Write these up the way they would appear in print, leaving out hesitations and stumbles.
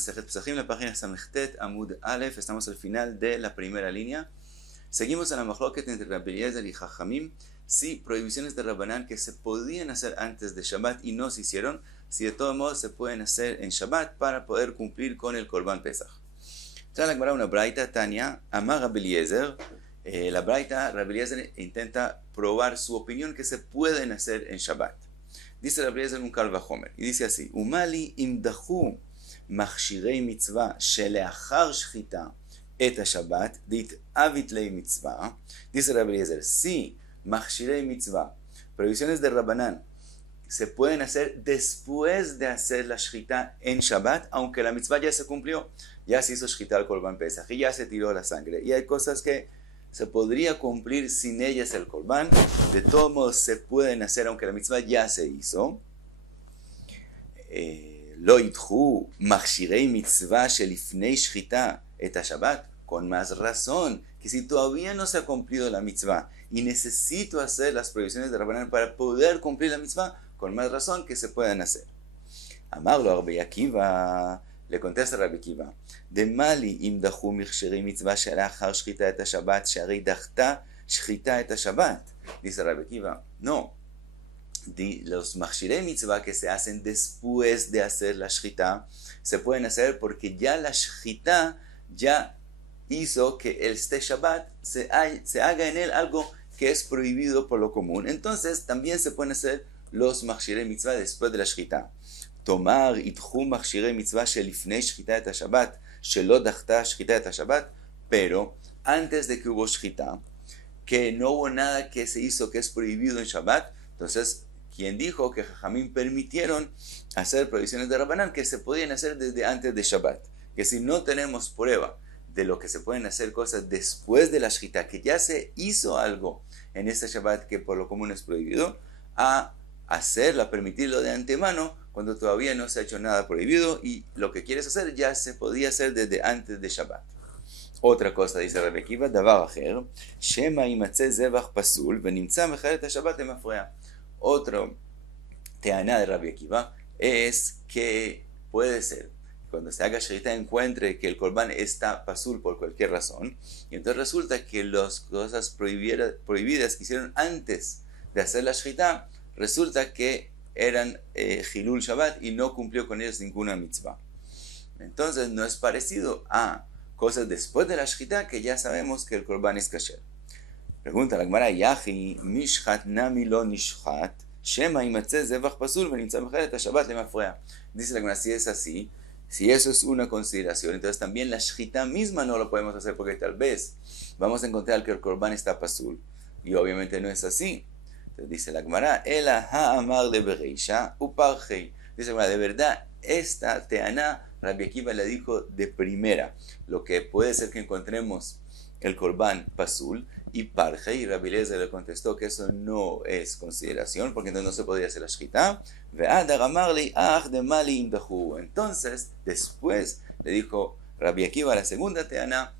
Masejet Pesachim, la página Samechtet Amud Aleph. Estamos al final de la primera línea. Seguimos en la mahloket entre Rabbi Eliezer y Jajamim. Si prohibiciones de Rabbanán que se podían hacer antes de Shabbat y no se hicieron, si de todos modos se pueden hacer en Shabbat para poder cumplir con el Korban Pesach. Trae la Gemara una braita, Tania, Amar Rabbi Eliezer. La braita, Rabbi Eliezer intenta probar su opinión que se pueden hacer en Shabbat. Dice Rabbi Eliezer un Kal Vachomer, y dice así: Umali imdachu machshirei mitzvah sheleachar shchita et ha-Shabbat dit'avit lei mitzvah. Dice Rabbi Eliezer, si machshirei mitzvah, prohibiciones de Rabbanán, se pueden hacer después de hacer la shchita en Shabbat, aunque la mitzvah ya se cumplió, ya se hizo shchita al Korban Pesach y ya se tiró la sangre, y hay cosas que se podría cumplir sin ellas el Korban, de todos modos se pueden hacer aunque la mitzvah ya se hizo. Lo yidchu machshirei mitzvah shelifnei shchita et ha-Shabbat, con más razón que si todavía no se ha cumplido la mitzvah y necesito hacer las prohibiciones de Rabbanán para poder cumplir la mitzvah, con más razón que se puedan hacer. Amarlo Rabbi Akiva, le contesta Rabbi Akiva, de mali imdachu machshirei mitzvah shelachar shchita et ha-Shabbat sharei dachta shchita et ha-Shabbat. Dice Rabbi Akiva, no, los machshirei mitzvah que se hacen después de hacer la shchita se pueden hacer porque ya la shchita ya hizo que este Shabbat se haga en él algo que es prohibido por lo común. Entonces también se pueden hacer los machshirei mitzvah después de la shchita. Tomar idchu machshirei mitzvah shelifnei shchita et ha-Shabbat shelo dachta shchita et ha-Shabbat, pero antes de que hubo shchita, que no hubo nada que se hizo que es prohibido en Shabbat, entonces quien dijo que Jajamim permitieron hacer prohibiciones de Rabbanán que se podían hacer desde antes de Shabbat, que si no tenemos prueba de lo que se pueden hacer cosas después de la shchita, que ya se hizo algo en este Shabbat que por lo común es prohibido, a hacerlo, a permitirlo de antemano cuando todavía no se ha hecho nada prohibido y lo que quieres hacer ya se podía hacer desde antes de Shabbat. Otra cosa, dice Rabbi Akiva, davar acher, shema imatze zevach pasul venimtza mecharet ha-Shabbat lemafrea. Otro teaná de Rabbi Akiva es que puede ser cuando se haga shchita encuentre que el Korban está pasul por cualquier razón, y entonces resulta que las cosas prohibidas que hicieron antes de hacer la shchita, resulta que eran Hilul Shabbat y no cumplió con ellos ninguna mitzvah. Entonces no es parecido a cosas después de la shchita que ya sabemos que el Korban es kasher. Pregunta la Gemara, Yahi mishchat nami lo nishchat shema imatze zevach pasul venimtza mecharet ha-Shabbat lemafrea. Dice la Gemara, si es así, si eso es una consideración, entonces también la shchita misma no lo podemos hacer porque tal vez vamos a encontrar que el Korban está pasul y obviamente no es así. Entonces dice la Gemara, Ela ha-amar de bereisha uparchei. Dice la Gemara, de verdad, esta teaná Rabbi Akiva la dijo de primera, lo que puede ser que encontremos el Korban pasul y parchei, y Rabbi Eliezer le contestó que eso no es consideración porque entonces no se podría hacer la shchita. Entonces después le dijo Rabbi Akiva a la segunda teaná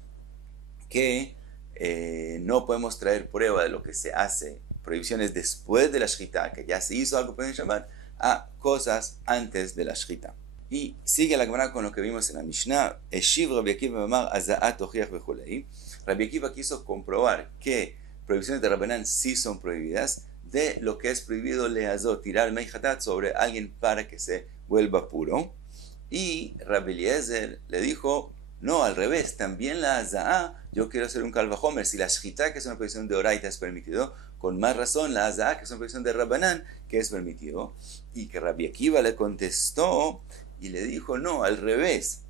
que no podemos traer prueba de lo que se hace, prohibiciones después de la shchita, que ya se hizo algo por el Shabbat, a cosas antes de la shchita. Y sigue la Gemara con lo que vimos en la Mishnah. Eshiv Rabbi Akiva amar aza'at ochiach vechulei. Rabbi Akiva quiso comprobar que prohibiciones de Rabbanán sí son prohibidas, de lo que es prohibido leazot, tirar meihatat sobre alguien para que se vuelva puro. Y Rabbi Eliezer le dijo, no, al revés, también la aza'á, yo quiero hacer un Kal Vachomer, si la shchita, que es una prohibición de oraita, es permitido, con más razón la aza'á, que es una prohibición de Rabbanán, que es permitido. Y que Rabbi Akiva le contestó y le dijo, no, al revés,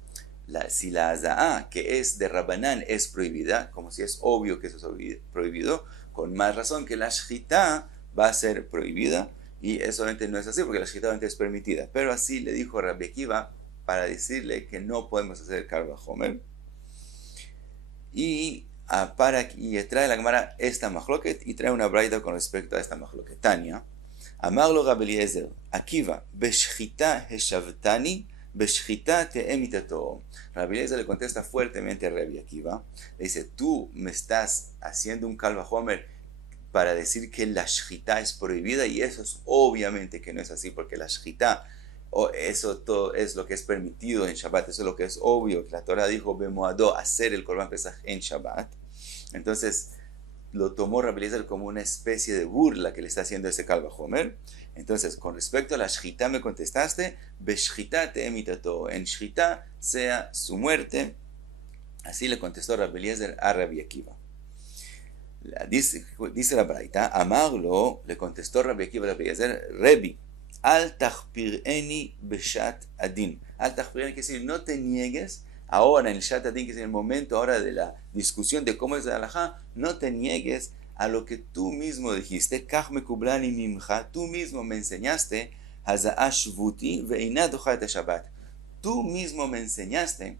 si la aza'á, que es de Rabbanán, es prohibida, como si es obvio que eso es prohibido, con más razón que la shchita va a ser prohibida, y eso obviamente no es así, porque la shchita obviamente es permitida. Pero así le dijo Rabbi Akiva para decirle que no podemos hacer Kal Vachomer. Y trae la Gemara esta mahloket y trae una braita con respecto a esta mahloket. Tania, amarlo Rabbi Eliezer, Akiva, beshchita heshavtani, beshchita te'emitato. Rabbi Eliezer le contesta fuertemente a Rabbi Akiva, le dice, tú me estás haciendo un Kal Vachomer para decir que la shchita es prohibida, y eso es obviamente que no es así, porque la shchita eso todo es lo que es permitido en Shabbat, eso es lo que es obvio, que la Torah dijo, Bemoadó, hacer el Korban Pesach en Shabbat. Entonces, lo tomó Rabbi Eliezer como una especie de burla que le está haciendo ese Kal Vajomer. Entonces, con respecto a la Shchita me contestaste, Beshchita te emitato, en Shchita sea su muerte. Así le contestó Rabbi Eliezer a Rabbi Akiva. Dice la Braita, Amarlo, le contestó Rabbi Akiva a Rabbi Eliezer, Rebi, al tachpireni beshat adin. Al tachpireni quiere decir, no te niegues ahora en el shat adin, que es en el momento ahora de la discusión de cómo es la halajá, no te niegues a lo que tú mismo dijiste, kach mekublani mimcha, tú mismo me enseñaste, hazaa shvuti veina dochat shabbat. Tú mismo me enseñaste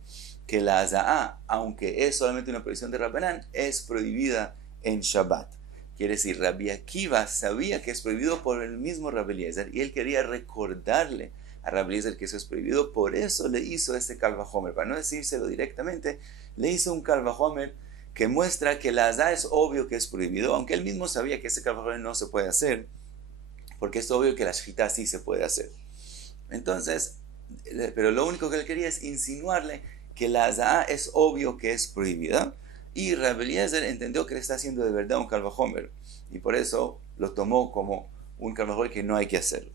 que la hazaa, aunque es solamente una prohibición de Rabbanán, es prohibida en Shabbat. Quiere decir, Rabbi Akiva sabía que es prohibido por el mismo Rabbi Eliezer y él quería recordarle a Rabbi Eliezer que eso es prohibido, por eso le hizo este Kal Vajomer. Para no decírselo directamente, le hizo un Kal Vajomer que muestra que la hazá es obvio que es prohibido, aunque él mismo sabía que ese Kal Vajomer no se puede hacer, porque es obvio que la shchita sí se puede hacer. Entonces, pero lo único que él quería es insinuarle que la hazá es obvio que es prohibida. Y Rabbi Eliezer entendió que le está haciendo de verdad un Kal Vajomer y por eso lo tomó como un Kal Vajomer que no hay que hacerlo.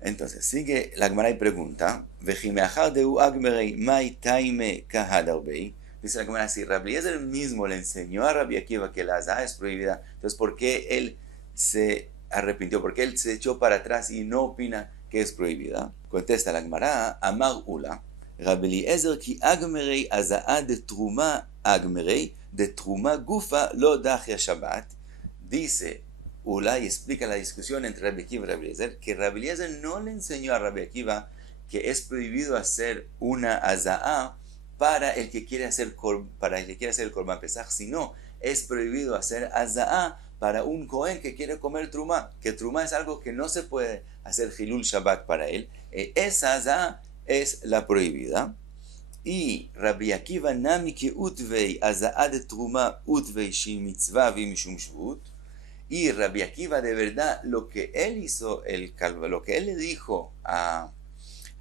Entonces sigue la Gemara y pregunta, dice la Gemara, si Rabbi Eliezer mismo le enseñó a Rabbi Akiva que la hazá es prohibida, entonces ¿por qué él se arrepintió? ¿Por qué él se echó para atrás y no opina que es prohibida? Contesta la Gemara, Amar Ula, Rabbi Eliezer ki agmerei hazaa de truma agmerei de truma gufa lo dachia Shabbat. Dice Ula y explica la discusión entre Rabbi Akiva y Rabbi Eliezer, que Rabbi Eliezer no le enseñó a Rabbi Akiva que es prohibido hacer una hazaa para el que quiere hacer el Korban Pesach, sino es prohibido hacer hazaa para un Cohen que quiere comer truma, que truma es algo que no se puede hacer Hilul Shabbat para él. Esa hazaa es la prohibida. Y Rabbi Akiva nami que utvei hazaa de truma utvei shi mitzvah vi mishum shvut. Y Rabbi Akiva de verdad lo que él hizo, lo que él le dijo a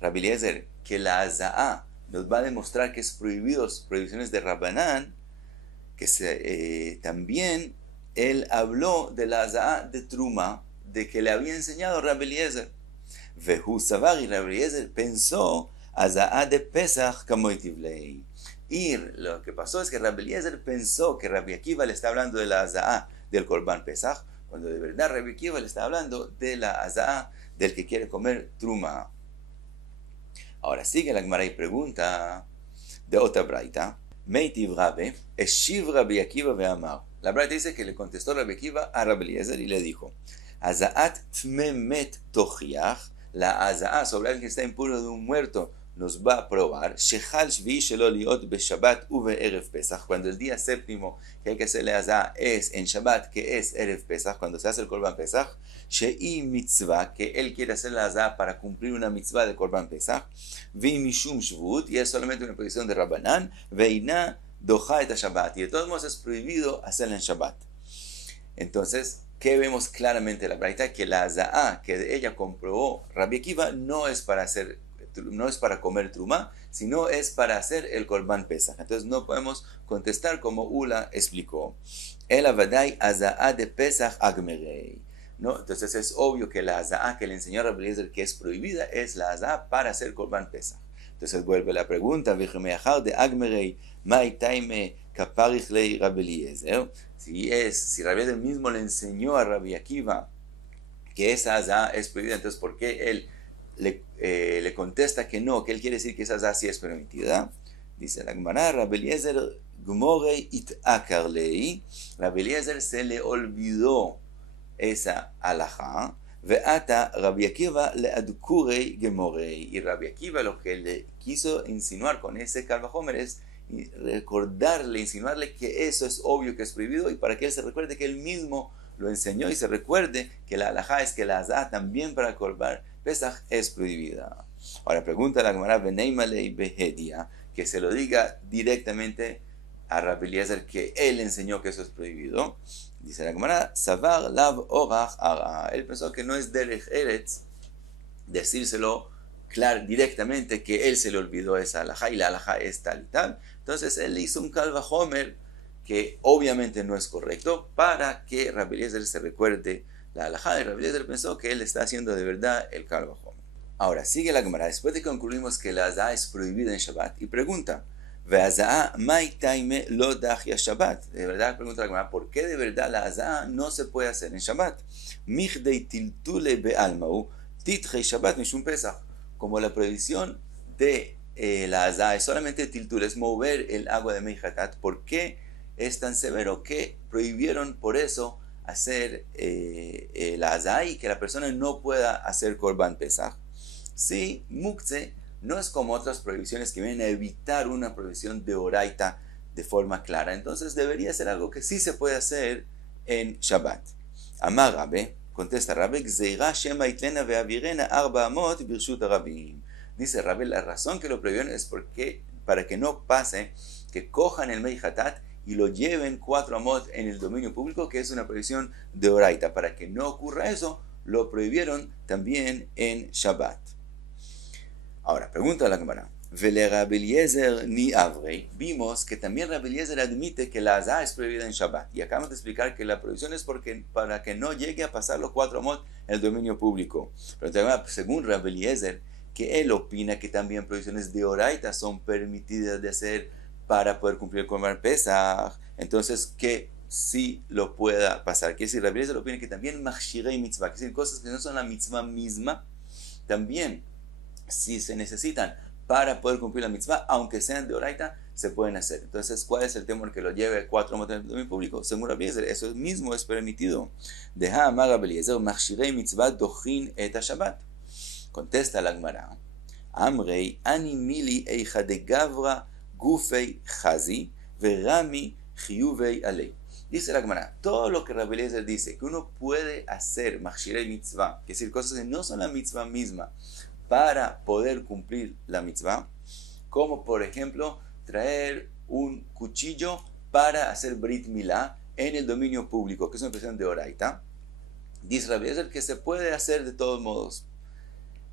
Rabbi Eliezer, que la hazaa nos va a demostrar que es prohibiciones de Rabbanán, que también él habló de la hazaa de truma, de que le había enseñado Rabbi Eliezer. Vehu savar, y Rabbi Eliezer pensó hazaa de Pesach kamoitivlei. Y lo que pasó es que Rabbi Eliezer pensó que Rabbi Akiva le está hablando de la hazaa del Korban Pesach, cuando de verdad Rabbi Akiva le está hablando de la hazaa del que quiere comer truma. Ahora sigue la Gemara y pregunta de otra braita, Meitiv Rabbe, Eshiv Rabbi Akiva ve'amar. La braita dice que le contestó Rabbi Akiva a Rabbi Eliezer y le dijo, Hazaat tmemet tochiach, la hazaa sobre alguien que está impuro de un muerto nos va a probar, Shechal Shvi Shelo Liot Beshabbat Uve Erev Pesach, cuando el día séptimo que hay que hacerle hazaa es en Shabbat, que es Erev Pesach, cuando se hace el Korban Pesach, Shei Mitzvah, que él quiere hacer la hazaa para cumplir una mitzvah de Korban Pesach, Vi Mishum Shvut, y es solamente una posición de Rabbanán, Veina Doha et Shabbat, y de todos modos es prohibido hacerla en Shabbat. Entonces, ¿qué vemos claramente en la braita? Que la hazaa que de ella comprobó Rabbi Akiva no es para comer truma, sino es para hacer el Korban Pesach. Entonces no podemos contestar como Ula explicó. El avadai hazaa de Pesach agmerei. ¿No? Entonces es obvio que la hazaa que le enseñó a Rabbi Eliezer que es prohibida es la hazaa para hacer Korban Pesach. Entonces vuelve la pregunta, de agmerei mai taime kaparich lei Rabbi Eliezer. Si Rabbi Eliezer mismo le enseñó a Rabbi Akiva que esa hazaa es prohibida, entonces ¿por qué él le contesta que no, que él quiere decir que esa hazaa sí es permitida? Dice la Gemara, Rabbi Eliezer gmorei itakar lei, Rabbi Eliezer se le olvidó esa halajá, veata Rabbi Akiva le adkurei gemorei, y Rabbi Akiva lo que le quiso insinuar con ese Kal Vajomer es recordarle, insinuarle que eso es obvio que es prohibido, y para que él se recuerde que él mismo lo enseñó y se recuerde que la halajá es que la hazaa también para Korban Pesach es prohibida. Ahora pregunta la Gemara Beneimalei Behedia, que se lo diga directamente a Rabbi Eliezer que él enseñó que eso es prohibido. Dice la Gemara, Savar Lav Orach Ara. Él pensó que no es Derech Eretz decírselo directamente que él se le olvidó esa alajá y la alajá es tal y tal. Entonces él hizo un Kal Vajomer que obviamente no es correcto para que Rabbi Eliezer se recuerde la alajá. Y Rabbi Eliezer pensó que él está haciendo de verdad el Kal Vajomer. Ahora sigue la Gemara después de que concluimos que la azá es prohibida en Shabbat y pregunta: ¿Ve'azá mai taime lo dachia Shabbat? De verdad pregunta la Gemara: ¿por qué de verdad la azá no se puede hacer en Shabbat? Michdei tiltule be'almau titchei Shabbat mishum Pesach. Como la prohibición de la azá es solamente tiltul, es mover el agua de Meihatat, ¿por qué es tan severo que prohibieron por eso hacer la azá y que la persona no pueda hacer Korban Pesach? Sí, muktzeh no es como otras prohibiciones que vienen a evitar una prohibición de oraita de forma clara. Entonces debería ser algo que sí se puede hacer en Shabbat. Amar Rabbe, contesta Rabbe, Gzeira shema itlena ve'avirena arba amot birshut rabim. Dice Rabbe, la razón que lo prohibieron es porque para que no pase que cojan el Meihatat y lo lleven 4 amot en el dominio público, que es una prohibición de oraita. Para que no ocurra eso, lo prohibieron también en Shabbat. Ahora, pregunta a la Gemara: Vele Rabbi Eliezer ni avrei. Vimos que también Rabbi Eliezer admite que la azá es prohibida en Shabbat. Y acabamos de explicar que la prohibición es para que no llegue a pasar los 4 amot en el dominio público. Pero según Rabbi Eliezer, que él opina que también prohibiciones de oraita son permitidas de hacer para poder cumplir con el Pesach, entonces que sí lo pueda pasar. Quiere decir, Rabbi Eliezer opina que también machshirei mitzvah, quiere decir, cosas que no son la mitzvah misma, también si se necesitan para poder cumplir la mitzvah, aunque sean de oraita, se pueden hacer. Entonces, ¿cuál es el temor que lo lleve 4 amot en el dominio público? Según Rabbi Eliezer, eso mismo es permitido. Deja amar Rabbi Eliezer, machshirei mitzvah dochin et Shabbat. Contesta la Gemara: Amrei animili eicha de gavra gufei chazi verami chiyuvei alei. Dice la Gemara, todo lo que Rabbi Eliezer dice que uno puede hacer machshirei mitzvah, es decir, cosas que no son la mitzvah misma, para poder cumplir la mitzvah, como por ejemplo traer un cuchillo para hacer Brit Milá en el dominio público, que es una expresión de oraita. Dice Rabbi Eliezer que se puede hacer de todos modos.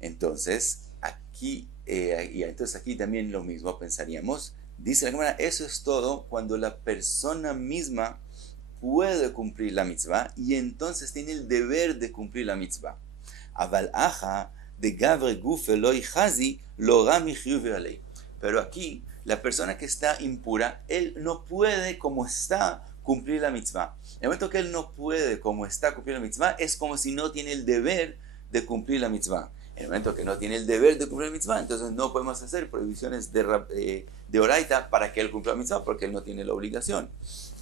Entonces aquí también lo mismo pensaríamos. Dice la Gemara, eso es todo cuando la persona misma puede cumplir la mitzvah y entonces tiene el deber de cumplir la mitzvah. Aval aja de gavre gufe loy chazi lo rami chiyuve alei. Pero aquí la persona que está impura, él no puede como está cumplir la mitzvah. En el momento que él no puede como está cumplir la mitzvah, es como si no tiene el deber de cumplir la mitzvah. En el momento que no tiene el deber de cumplir la mitzvah, entonces no podemos hacer prohibiciones de oraita para que él cumpla la mitzvah, porque él no tiene la obligación.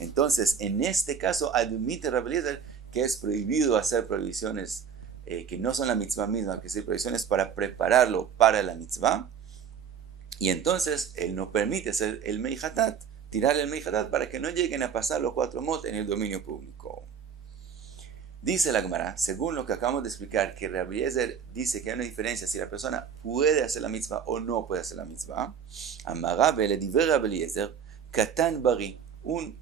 Entonces, en este caso, admite Rabbi Eliezer que es prohibido hacer prohibiciones que no son la mitzvah misma, que son prohibiciones para prepararlo para la mitzvah. Y entonces, él no permite hacer el meihatat, tirar el meihatat para que no lleguen a pasar los 4 amot en el dominio público. Dice la Gemara, según lo que acabamos de explicar, que Rabbi Eliezer dice que hay una diferencia si la persona puede hacer la mitzvah o no puede hacer la mitzvah. Amarabe le diver Rabbi Eliezer, katan bari, un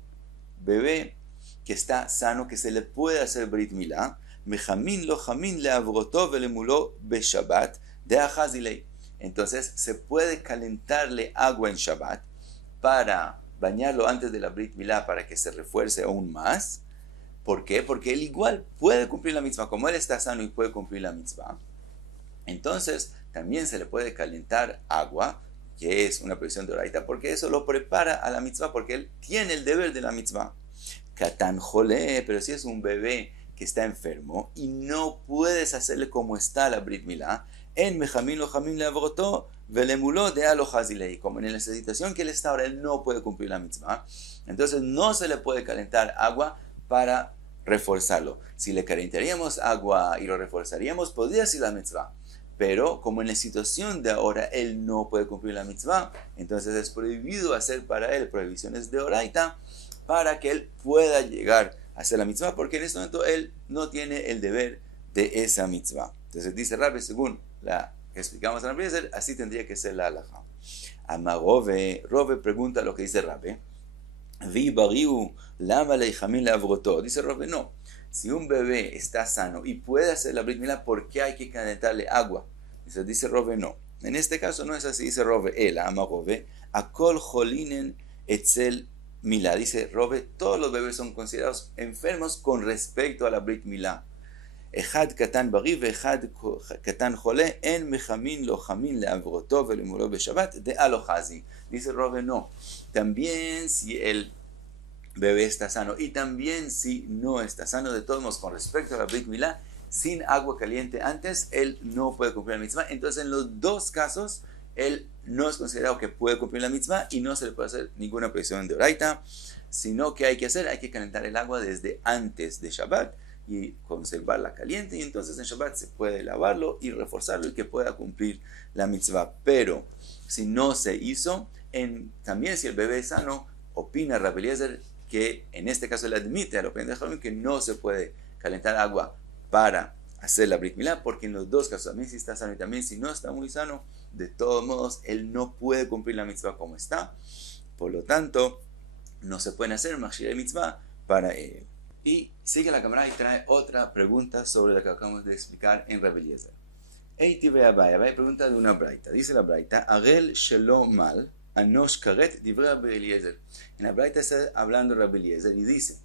bebé que está sano, que se le puede hacer Brit Milá, mejamin lo jamin le avroto velemulo beshabbat de achazilei. Entonces se puede calentarle agua en Shabbat para bañarlo antes de la Brit Milá para que se refuerce aún más. ¿Por qué? Porque él igual puede cumplir la mitzvah. Como él está sano y puede cumplir la mitzvah, entonces también se le puede calentar agua, que es una prohibición de oraita, porque eso lo prepara a la mitzvah, porque él tiene el deber de la mitzvah. Katan jole, pero si es un bebé que está enfermo y no puedes hacerle como está la Brit Milá, en mejamin lo jamim le abrotó velemuló de alo hazilei. Como en la situación que él está ahora, él no puede cumplir la mitzvah, entonces no se le puede calentar agua para reforzarlo. Si le calentaríamos agua y lo reforzaríamos, podría ser la mitzvah. Pero como en la situación de ahora él no puede cumplir la mitzvah, entonces es prohibido hacer para él prohibiciones de oraita para que él pueda llegar a hacer la mitzvah, porque en este momento él no tiene el deber de esa mitzvah. Entonces dice Rabbi, según la que explicamos a Rabbi Eliezer, así tendría que ser la halajá. Amarove, Rove pregunta lo que dice Rabbi. Vi bariu lama leijamin le avroto. Dice Rove, no. Si un bebé está sano y puede hacer la Brit Milá, ¿por qué hay que calentarle agua Dice Rove, no. En este caso no es así, dice Rove, el ama Rove, akol jolinen etzel milá. Dice Rove, todos los bebés son considerados enfermos con respecto a la Brit Milá. אחד קטן בריא ואחד קטן חולה, אין מחמין לו חמין לעברותו ולמולו בשבת, דעה לו חזי. Dice Rove, no. También si el bebé está sano y también si no está sano, de todos modos, con respecto a la Brit Milá, sin agua caliente antes, él no puede cumplir la mitzvah. Entonces, en los dos casos, él no es considerado que puede cumplir la mitzvah y no se le puede hacer ninguna prohibición de oraita, sino que hay que hacer, hay que calentar el agua desde antes de Shabbat y conservarla caliente, y entonces en Shabbat se puede lavarlo y reforzarlo y que pueda cumplir la mitzvah. Pero si no se hizo, también si el bebé es sano, opina Rabbi Eliezer que en este caso él admite a la opinión de Jalom que no se puede calentar agua para hacer la Brit Milá, porque en los dos casos, también si está sano y también si no está muy sano, de todos modos él no puede cumplir la mitzvah como está, por lo tanto no se pueden hacer Machshirei mitzvah para él. Y sigue la cámara y trae otra pregunta sobre la que acabamos de explicar en Rabbi Eliezer. Eiti Abai pregunta de una braita. Dice la braita, Arel shelo mal, anosh karet divrei Rabbi Eliezer. En la braita está hablando Rabbi Eliezer y dice,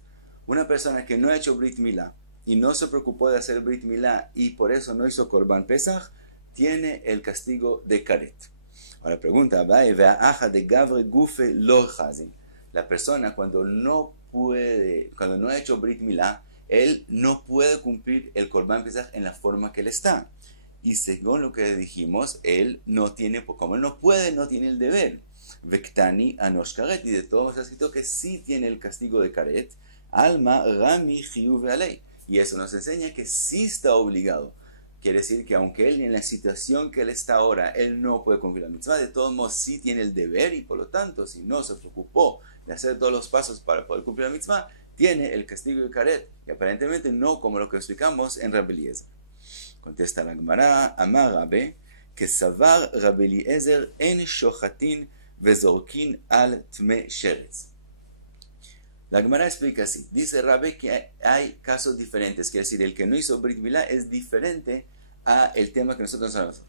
una persona que no ha hecho Brit Milá y no se preocupó de hacer Brit Milá y por eso no hizo Korban Pesach, tiene el castigo de karet. Ahora pregunta Abai, ve'aja de gavre gufe lo chazin. La persona cuando no ha hecho Brit Milá, él no puede cumplir el Korban Pesach en la forma que él está. Y según lo que dijimos, él no tiene, como él no puede, no tiene el deber. Vektani anosh karet, y de todo está escrito que sí tiene el castigo de karet. Alma rami chiyuv alei. Y eso nos enseña que sí está obligado. Quiere decir que aunque él en la situación que él está ahora, él no puede cumplir la mitzvah, de todos modos sí tiene el deber y por lo tanto, si no se preocupó de hacer todos los pasos para poder cumplir la mitzvah, tiene el castigo de karet, y aparentemente no como lo que explicamos en Rabbi Eliezer. Contesta la Gemara, Amar Rabbe, que savar Rabbi Eliezer en shochatin vezorkin al tme sheretz. La Gemara explica así, dice Rabbe que hay casos diferentes, quiere decir, el que no hizo Brit Milá es diferente a el tema que nosotros hablamos.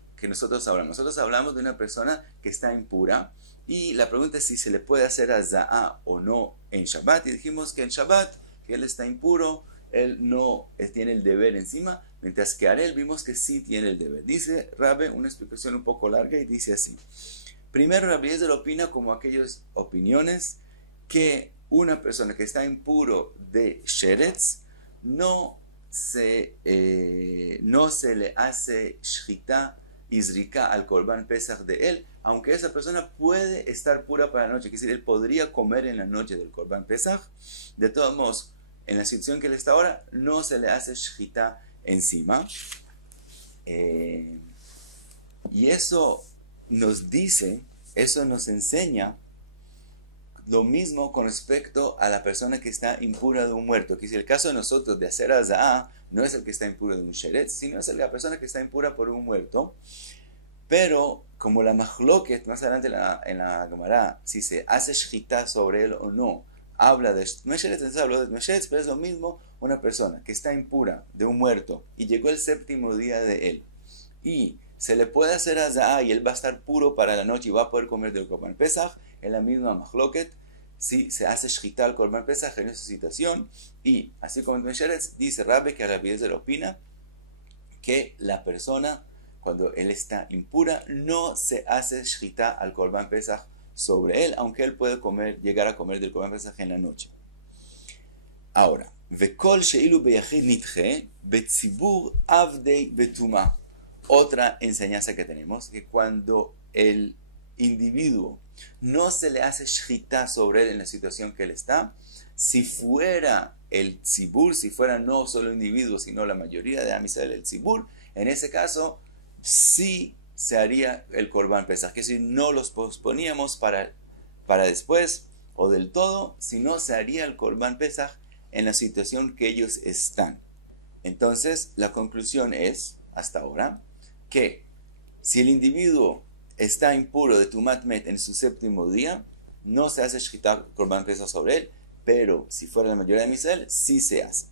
Nosotros hablamos de una persona que está impura, y la pregunta es si se le puede hacer azaa o no en Shabbat, y dijimos que en Shabbat, que él está impuro, él no tiene el deber encima, mientras que Arel vimos que sí tiene el deber. Dice Rabbe una explicación un poco larga y dice así. Primero Rabbi Eliezer opina como aquellas opiniones que una persona que está impuro de sheretz no se le hace shchita y zrika al Korban Pesach de él, aunque esa persona puede estar pura para la noche, es decir, él podría comer en la noche del Korban Pesach, de todos modos, en la situación que él está ahora, no se le hace shchita encima. Y eso nos dice, eso nos enseña lo mismo con respecto a la persona que está impura de un muerto, que si el caso de nosotros de hacer azaa no es el que está impuro de un sheretz, sino es la persona que está impura por un muerto. Pero como la machloket más adelante en la Gemara, si se hace shchita sobre él o no, habla de sheretz, habla de sheretz, pero es lo mismo una persona que está impura de un muerto y llegó el séptimo día de él y se le puede hacer azaa y él va a estar puro para la noche y va a poder comer del Korban Pesach, en la misma machloket, si se hace shchita al Korban Pesach en esa situación, y así como en Mesheretz, dice Rabbe que Rabbi Eliezer opina que la persona, cuando él está impura, no se hace shchita al Korban Pesach sobre él, aunque él puede llegar a comer del Korban Pesach en la noche. Ahora, vekol sheilu beyachid nitche betzibur avdei betuma. Otra enseñanza que tenemos, que cuando el individuo no se le hace shchita sobre él en la situación que él está, si fuera el tzibur, si fuera no solo el individuo, sino la mayoría de Am Israel, el tzibur, en ese caso sí se haría el Korban Pesach, que si no los posponíamos para después o del todo, si no se haría el Korban Pesach en la situación que ellos están. Entonces la conclusión es, hasta ahora, que si el individuo está impuro de Tumat Met en su séptimo día, no se hace shchita Korban Pesach sobre él, pero si fuera la mayoría de Israel, sí se hace.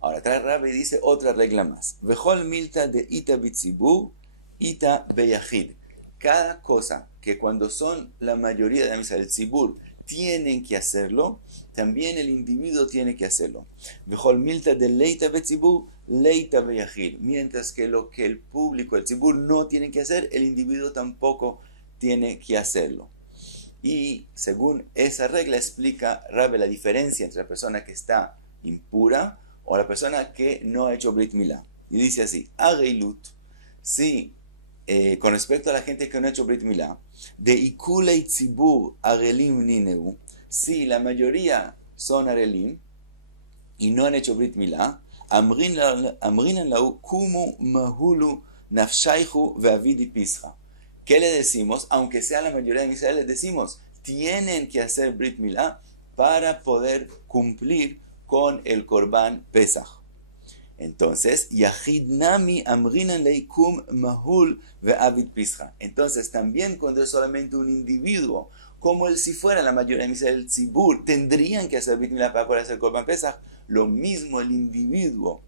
Ahora trae Rabbi y dice otra regla más. Vejol milta de ita bitzibur ita beyahid. Cada cosa que cuando son la mayoría de la misa del tzibur tienen que hacerlo, también el individuo tiene que hacerlo. Vejol milta de leita betzibur, leita beyahid. Mientras que lo que el público, el tzibur, no tienen que hacer, el individuo tampoco tiene que hacerlo. Y según esa regla explica Rabbe la diferencia entre la persona que está impura o la persona que no ha hecho Brit Milá. Y dice así, Ageilut, si con respecto a la gente que no ha hecho Brit Milá, de Ikulei Tzibur Arelim Nineu, si la mayoría son Arelim y no han hecho Brit Milá, Amrinan lau Kumu Mahulu Nafshaihu Veavidi Pisra. ¿Qué le decimos? Aunque sea la mayoría de Israel, les decimos, tienen que hacer Brit Milá para poder cumplir con el Korban Pesach. Entonces, Yahid Nami Amrinan Leikum Mahul Ve'avid Pischa. Entonces, también cuando es solamente un individuo, como si fuera la mayoría de Israel, el Tzibur, tendrían que hacer Brit Milá para poder hacer Korban Pesach. Lo mismo el individuo,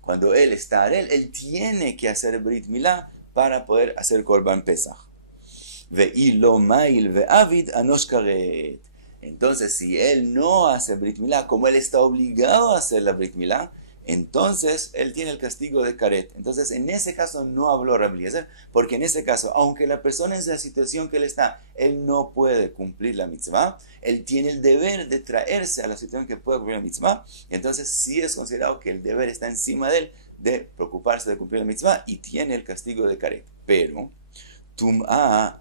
cuando él está Arel, él tiene que hacer Brit Milá para poder hacer Korban Pesach. Ve'ilo Mail Ve'avid Anosh Karet. Entonces, si él no hace Brit Milá, como él está obligado a hacer la Brit Milá, entonces él tiene el castigo de Karet. Entonces, en ese caso no habló Rabbi Eliezer, porque en ese caso, aunque la persona en la situación que él está, él no puede cumplir la mitzvah, él tiene el deber de traerse a la situación que pueda cumplir la mitzvah, entonces sí es considerado que el deber está encima de él, de preocuparse de cumplir la mitzvah, y tiene el castigo de Karet. Pero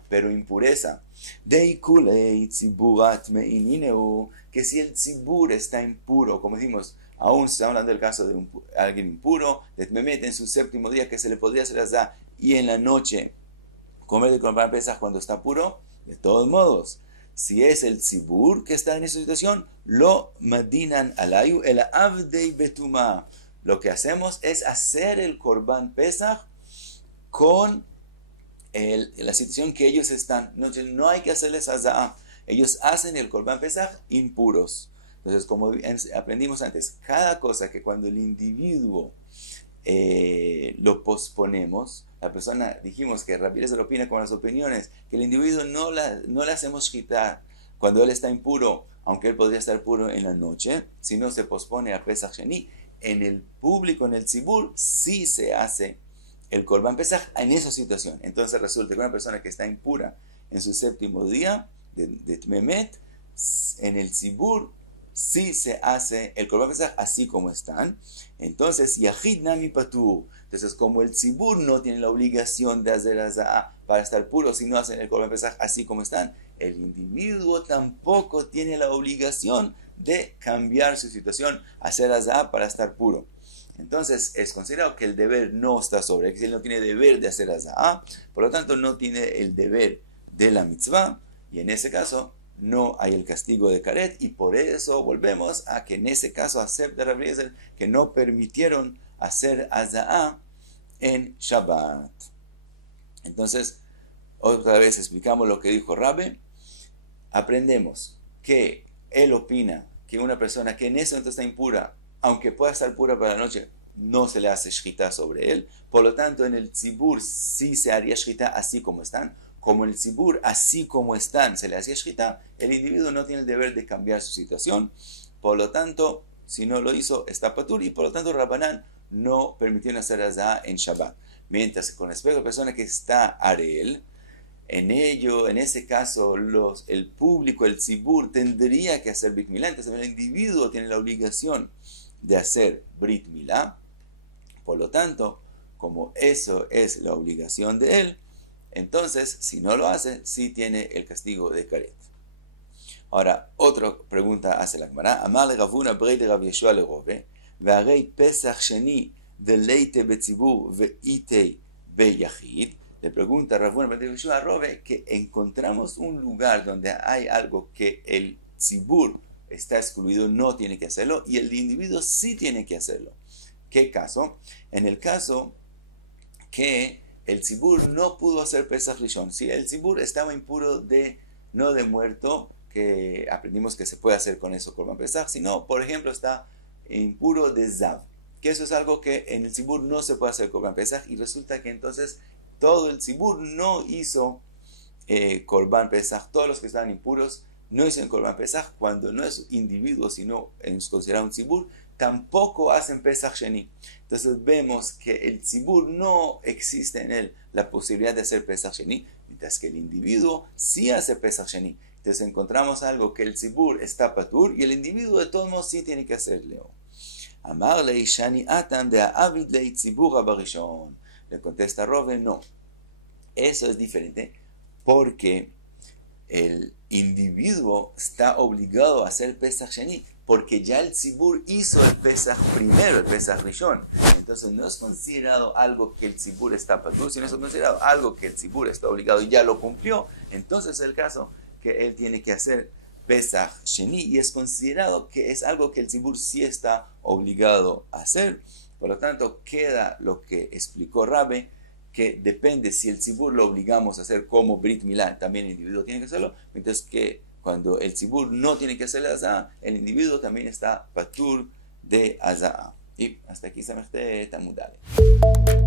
pero impureza, que si el tzibur está impuro, como decimos, aún se está hablando del caso de alguien impuro, me mete en su séptimo día que se le podría hacer azá, y en la noche comer de Korban Pesach cuando está puro, de todos modos, si es el tzibur que está en esa situación, lo madinan alayu el avdei betuma. Lo que hacemos es hacer el Korban Pesach con la situación que ellos están. No hay que hacerles azá. Ellos hacen el Korban Pesach impuros. Entonces, como aprendimos antes, cada cosa que cuando el individuo lo posponemos, la persona, dijimos que Rabbi Eliezer opina con las opiniones, que el individuo no le hacemos quitar cuando él está impuro, aunque él podría estar puro en la noche, si no se pospone a Pesach Sheni. En el público, en el tzibur, sí se hace el Korban Pesach en esa situación. Entonces resulta que una persona que está impura en su séptimo día de Tmemet, en el tzibur sí se hace el Korban Pesach así como están. Entonces, Yahid Nami Patur. Entonces, como el tzibur no tiene la obligación de hacer azá para estar puro, si no hacen el Korban Pesach así como están, el individuo tampoco tiene la obligación de cambiar su situación, hacer azá para estar puro. Entonces es considerado que el deber no está sobre él, él no tiene deber de hacer azá, por lo tanto no tiene el deber de la mitzvah, y en ese caso no hay el castigo de Karet, y por eso volvemos a que en ese caso acepta Rabbi Eliezer que no permitieron hacer azá en Shabbat. Entonces, otra vez explicamos lo que dijo Rabbi. Aprendemos que él opina que una persona que en ese momento está impura, aunque pueda estar pura para la noche, no se le hace shchita sobre él. Por lo tanto, en el tzibur sí se haría shchita así como están. Como el tzibur así como están se le hacía shchita, el individuo no tiene el deber de cambiar su situación. Por lo tanto, si no lo hizo, está patur, y por lo tanto Rabbanán no permitieron hacer azá en Shabbat. Mientras que con respecto a la persona que está arel, en ese caso, el público, el tzibur, tendría que hacer Brit Milá. Entonces el individuo tiene la obligación de hacer Brit Milá. Por lo tanto, como eso es la obligación de él, entonces, si no lo hace, sí tiene el castigo de Karet. Ahora, otra pregunta hace la Gemara. Amar le Ravuna brei de Rav Yeshua le Rove, ve'arei Pesach Sheni deleite betzibur ve'itei beyachid. Le pregunta a Ravuna brei de Rav Yeshua Rove que encontramos un lugar donde hay algo que el tzibur está excluido, no tiene que hacerlo, y el individuo sí tiene que hacerlo. ¿Qué caso? En el caso que el tzibur no pudo hacer Pesach Rishon. Si el tzibur estaba impuro no de muerto, que aprendimos que se puede hacer con eso Korban Pesach, sino, por ejemplo, está impuro de Zav, que eso es algo que en el tzibur no se puede hacer Korban Pesach, y resulta que entonces todo el tzibur no hizo Korban Pesach, todos los que estaban impuros no hicieron Korban Pesach, cuando no es individuo sino es considerado un tzibur, tampoco hacen Pesach Sheni. Entonces vemos que el tzibur no existe en él la posibilidad de hacer Pesach Sheni, mientras que el individuo sí hace Pesach Sheni. Entonces encontramos algo que el tzibur está patur y el individuo de todos modos sí tiene que hacerlo. Amar lei shani atan de avid lei tzibur abarishon. Le contesta Rove, no. Eso es diferente porque el individuo está obligado a hacer Pesach Sheni, porque ya el tzibur hizo el Pesach primero, el Pesach Rishon. Entonces no es considerado algo que el tzibur está patur, sino es considerado algo que el tzibur está obligado y ya lo cumplió. Entonces es el caso que él tiene que hacer Pesach Sheni y es considerado que es algo que el tzibur sí está obligado a hacer. Por lo tanto, queda lo que explicó Rabbe, que depende si el tzibur lo obligamos a hacer como Brit Milá, también el individuo tiene que hacerlo, mientras que cuando el tzibur no tiene que hacer el azah, el individuo también está patur de azah. Y hasta aquí se me Talmud Aleph.